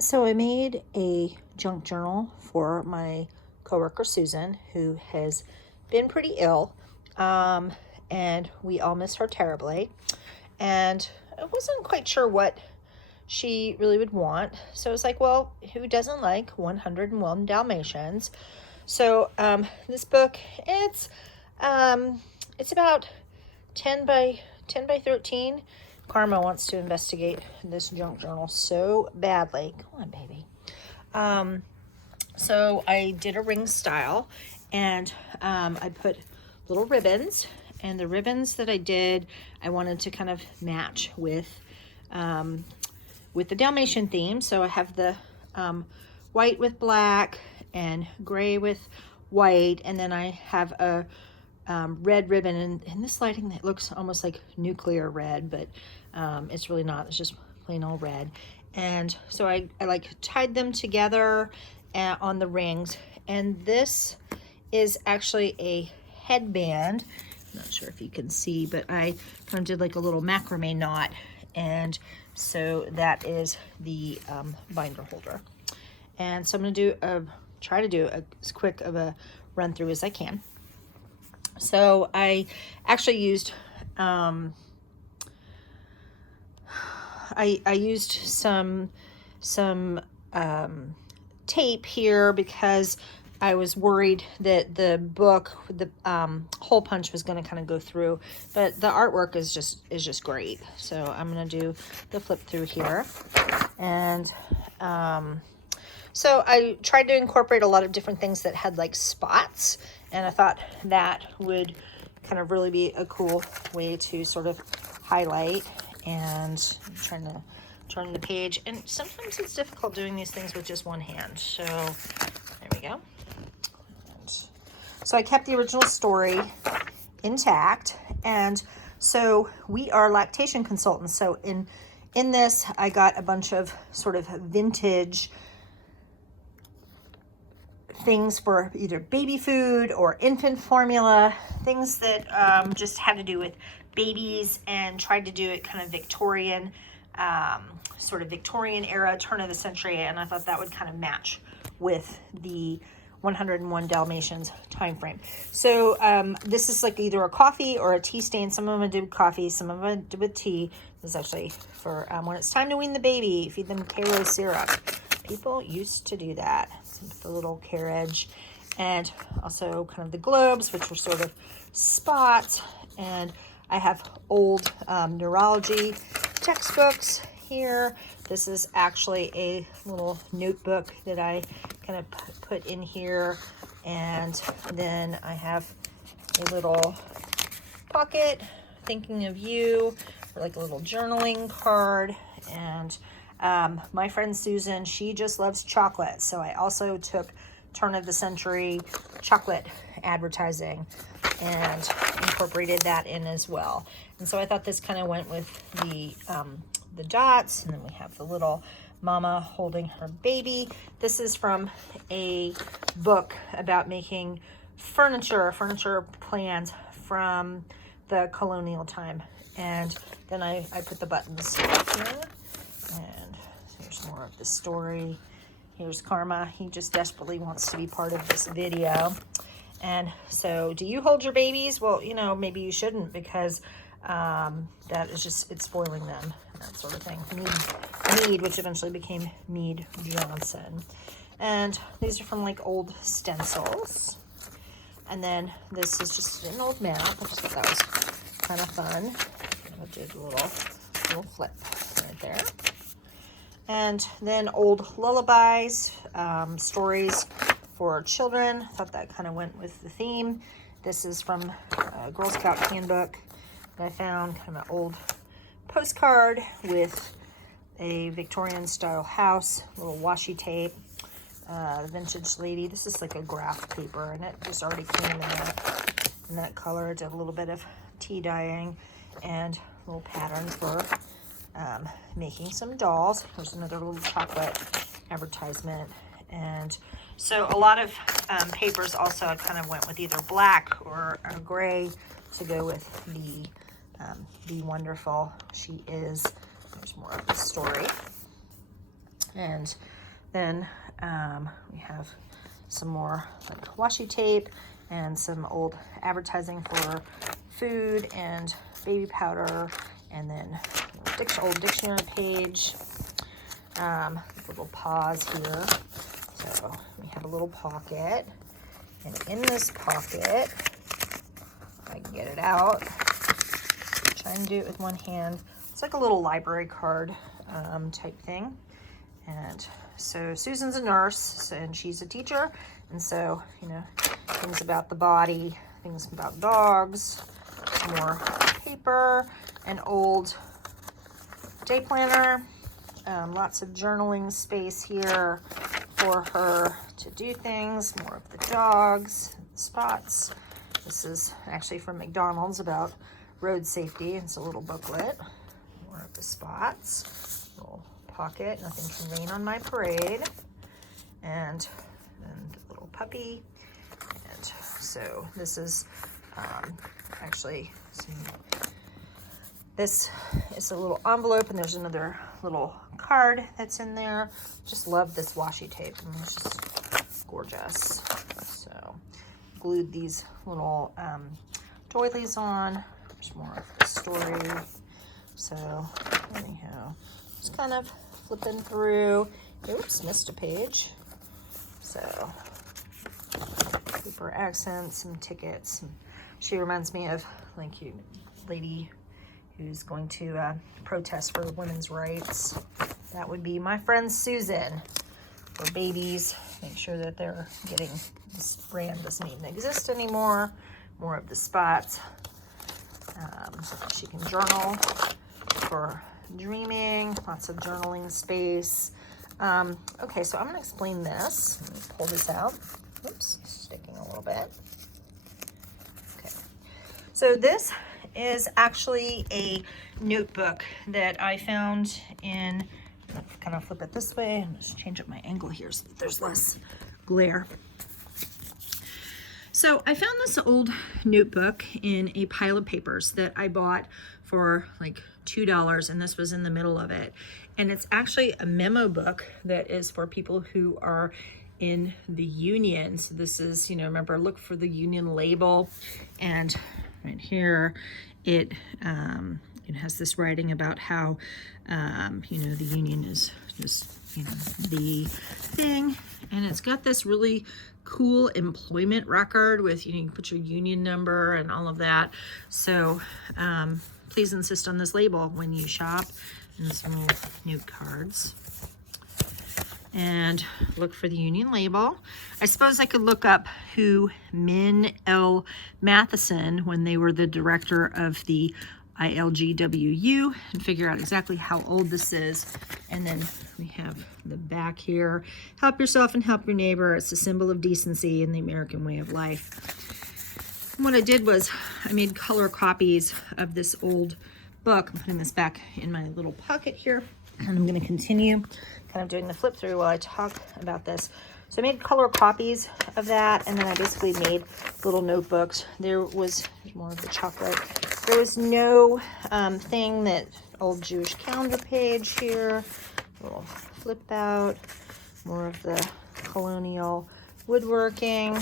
So I made a junk journal for my coworker Susan, who has been pretty ill, and we all miss her terribly. And I wasn't quite sure what she really would want. So I was like, well, who doesn't like 101 Dalmatians? So this book, it's about 10 by 13. Karma wants to investigate this junk journal so badly. Come on, baby. So I did a ring style, and I put little ribbons, and the ribbons that I did, I wanted to kind of match with the Dalmatian theme. So I have the white with black and gray with white, and then I have a red ribbon, and in this lighting that looks almost like nuclear red, but it's really not. It's just plain old red. And so I like tied them together on the rings, and this is actually a headband. I'm not sure if you can see, but I kind of did like a little macrame knot, and so that is the binder holder. And so I'm going to try to do as quick of a run through as I can. So I actually used I used some tape here because I was worried that the book, the hole punch was going to kind of go through, but the artwork is just great. So I'm going to do the flip through here, and so I tried to incorporate a lot of different things that had like spots, and I thought that would kind of really be a cool way to sort of highlight. And I'm trying to turn the page, and sometimes it's difficult doing these things with just one hand. So there we go. And so I kept the original story intact, and so we are lactation consultants. So in this, I got a bunch of sort of vintage things for either baby food or infant formula, things that just had to do with babies, and tried to do it kind of Victorian, sort of Victorian era, turn of the century, and I thought that would kind of match with the 101 Dalmatians time frame. So this is like either a coffee or a tea stain. Some of them I did with coffee, some of them I did with tea. This is actually for when it's time to wean the baby, feed them Karo syrup. People used to do that. The little carriage, and also kind of the globes, which were sort of spots. And I have old neurology textbooks here. This is actually a little notebook that I kind of put in here, and then I have a little pocket, thinking of you, like a little journaling card. And my friend Susan, she just loves chocolate, so I also took turn of the century chocolate advertising and incorporated that in as well. And so I thought this kind of went with the dots, and then we have the little mama holding her baby. This is from a book about making furniture plans from the colonial time. And then I put the buttons here. And here's more of the story. Here's Karma. He just desperately wants to be part of this video. And so, do you hold your babies? Well, you know, maybe you shouldn't, because that is just, it's spoiling them, that sort of thing. Mead, which eventually became Mead Johnson. And these are from like old stencils. And then this is just an old map. I just thought that was kind of fun. I did a little flip right there. And then old lullabies, stories for children. I thought that kind of went with the theme. This is from a Girl Scout handbook that I found, kind of an old postcard with a Victorian style house, little washi tape, vintage lady. This is like a graph paper, and it just already came in that color. Did a little bit of tea dyeing and little patterns for making some dolls. There's another little chocolate advertisement. And so a lot of papers also kind of went with either black or gray to go with the Be Wonderful She Is. There's more of the story. And then we have some more like washi tape and some old advertising for food and baby powder, and then old dictionary page. Little paws here. So we have a little pocket, and in this pocket, if I can get it out, try and do it with one hand. It's like a little library card type thing. And so Susan's a nurse and she's a teacher, and so, you know, things about the body, things about dogs, more paper, an old day planner, lots of journaling space here for her to do things, more of the dogs, spots. This is actually from McDonald's about road safety. It's a little booklet, more of the spots, little pocket, nothing can rain on my parade, and a little puppy. And so this is actually this is a little envelope, and there's another little card that's in there. Just love this washi tape. I mean, it's just gorgeous. So glued these little doilies on. There's more of the story. So anyhow, just kind of flipping through. Oops, missed a page. So paper accents, some tickets. She reminds me of like you lady who's going to protest for women's rights. That would be my friend Susan. For babies, make sure that they're getting, this brand doesn't even exist anymore. More of the spots. She can journal for dreaming, lots of journaling space. Okay, so I'm gonna explain this. Let me pull this out. Oops, sticking a little bit. Okay, so this is actually a notebook that I found in, kind of flip it this way and just change up my angle here so that there's less glare. So I found this old notebook in a pile of papers that I bought for like $2, and this was in the middle of it. And it's actually a memo book that is for people who are in the union. So this is, you know, remember, look for the union label, and right here it has this writing about how you know, the union is just, you know, the thing, and it's got this really cool employment record with, you know, you can put your union number and all of that. So please insist on this label when you shop, and some little note cards. And look for the union label. I suppose I could look up who Min L. Matheson, when they were the director of the ILGWU, and figure out exactly how old this is. And then we have the back here. Help yourself and help your neighbor. It's a symbol of decency in the American way of life. And what I did was I made color copies of this old book. I'm putting this back in my little pocket here, and I'm going to continue kind of doing the flip through while I talk about this. So I made color copies of that, and then I basically made little notebooks. There's more of the chocolate. There was no thing that old Jewish calendar page here. Little flip out. More of the colonial woodworking.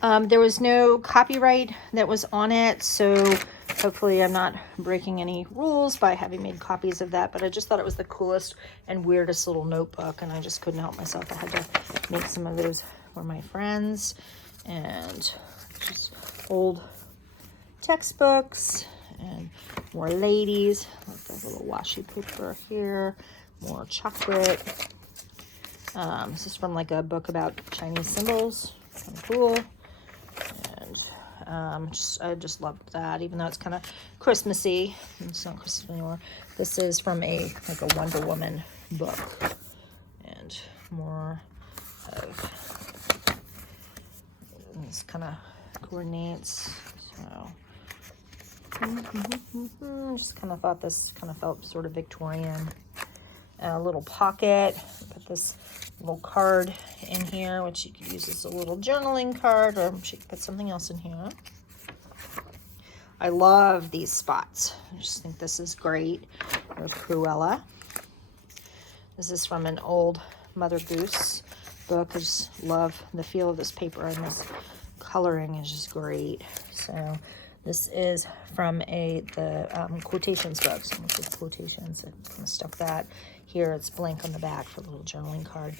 There was no copyright that was on it, so hopefully I'm not breaking any rules by having made copies of that, but I just thought it was the coolest and weirdest little notebook, and I just couldn't help myself. I had to make some of those for my friends. And just old textbooks and more ladies, like the little washi paper here, more chocolate. This is from like a book about Chinese symbols, kind of cool. And I just love that, even though it's kind of Christmassy. It's not Christmas anymore. This is from a Wonder Woman book, and more of this kind of coordinates. So just kind of thought this kind of felt sort of Victorian. A little pocket. Put this little card in here, which you could use as a little journaling card, or she could put something else in here. I love these spots. I just think this is great with Cruella. This is from an old Mother Goose book. I just love the feel of this paper, and this coloring is just great. So this is from the quotations book. So with quotations, I kind of stuck that here. It's blank on the back for the little journaling card.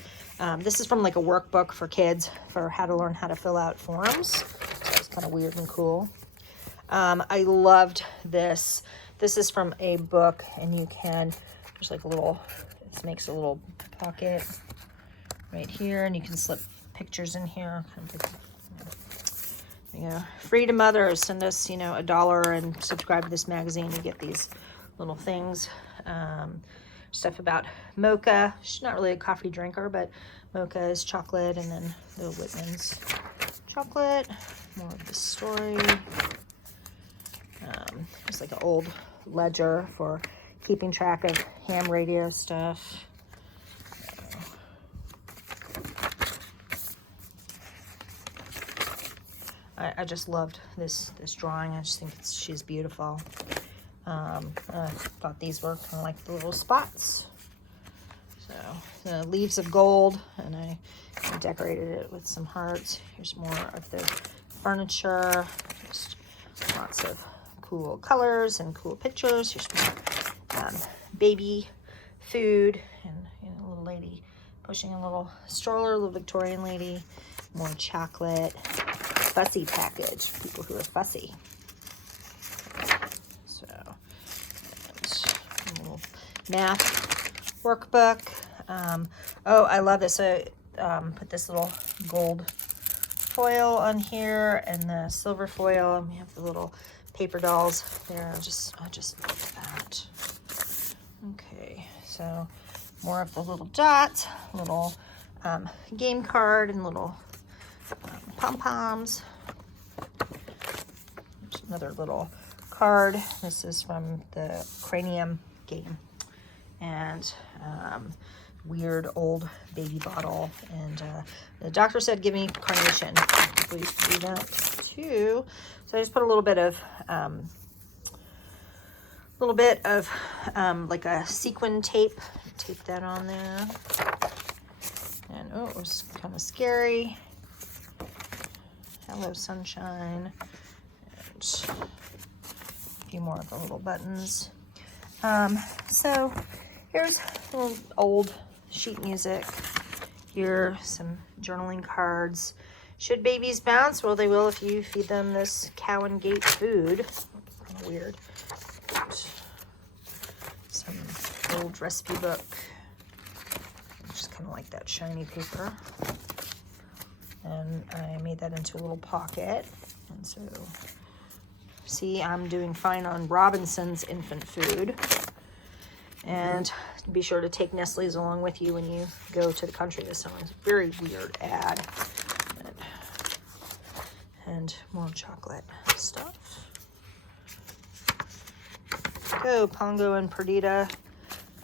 This is from like a workbook for kids for how to learn how to fill out forms. So it's kind of weird and cool. I loved this. This is from a book, and you can, there's like a little, it makes a little pocket right here, and you can slip pictures in here. You know, free to mothers, send us, you know, $1 and subscribe to this magazine. You get these little things. Stuff about mocha. She's not really a coffee drinker, but mocha is chocolate, and then the Whitman's chocolate. More of the story. It's like an old ledger for keeping track of ham radio stuff. I just loved this drawing. I just think she's beautiful. I thought these were kind of like the little spots. So the leaves of gold, and I decorated it with some hearts. Here's more of the furniture. Just lots of cool colors and cool pictures. Here's more baby food, and you know, a little lady pushing a little stroller, a little Victorian lady. More chocolate. Fussy package, people who are fussy. So, and a little math workbook. Oh, I love this. I put this little gold foil on here and the silver foil, and we have the little paper dolls there. I just love that. Okay, so more of the little dots, little game card, and little pom-poms. There's another little card. This is from the Cranium game. And weird old baby bottle. And the doctor said, give me carnation. People used to do that too. So I just put a little bit of like a sequin tape. Tape that on there. And oh, it was kind of scary. Hello, sunshine. And a few more of the little buttons. So here's a little old sheet music. Here, some journaling cards. Should babies bounce? Well, they will if you feed them this cow and gate food. Kind of weird. Some old recipe book. Just kind of like that shiny paper. And I made that into a little pocket. And so, see, I'm doing fine on Robinson's infant food. And be sure to take Nestle's along with you when you go to the country this summer. It's a very weird ad. And more chocolate stuff. Go, Pongo and Perdita.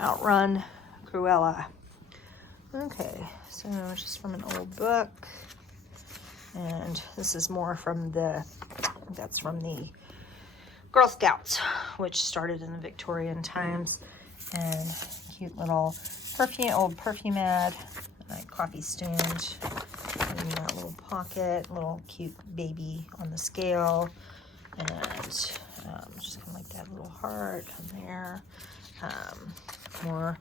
Outrun Cruella. Okay, so just from an old book. And this is more from that's from the Girl Scouts, which started in the Victorian times. And cute little old perfume ad, coffee stand, and that little pocket, little cute baby on the scale, and just kind of like that little heart on there. More,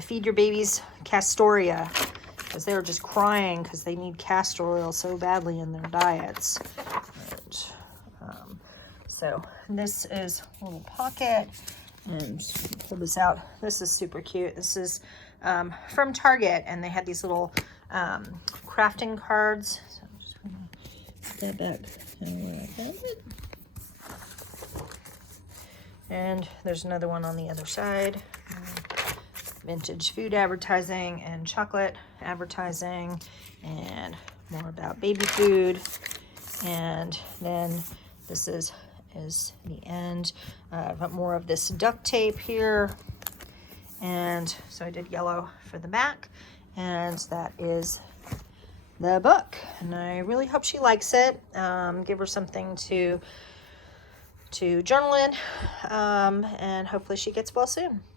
feed your babies Castoria, because they're just crying because they need castor oil so badly in their diets. And, so this is a little pocket, and pull this out. This is super cute. This is from Target, and they had these little crafting cards. So I'm just gonna put that back where I found it. And there's another one on the other side. Vintage food advertising and chocolate advertising, and more about baby food. And then this is the end. But more of this duct tape here. And so I did yellow for the back, and that is the book. And I really hope she likes it. Give her something to journal in, and hopefully she gets well soon.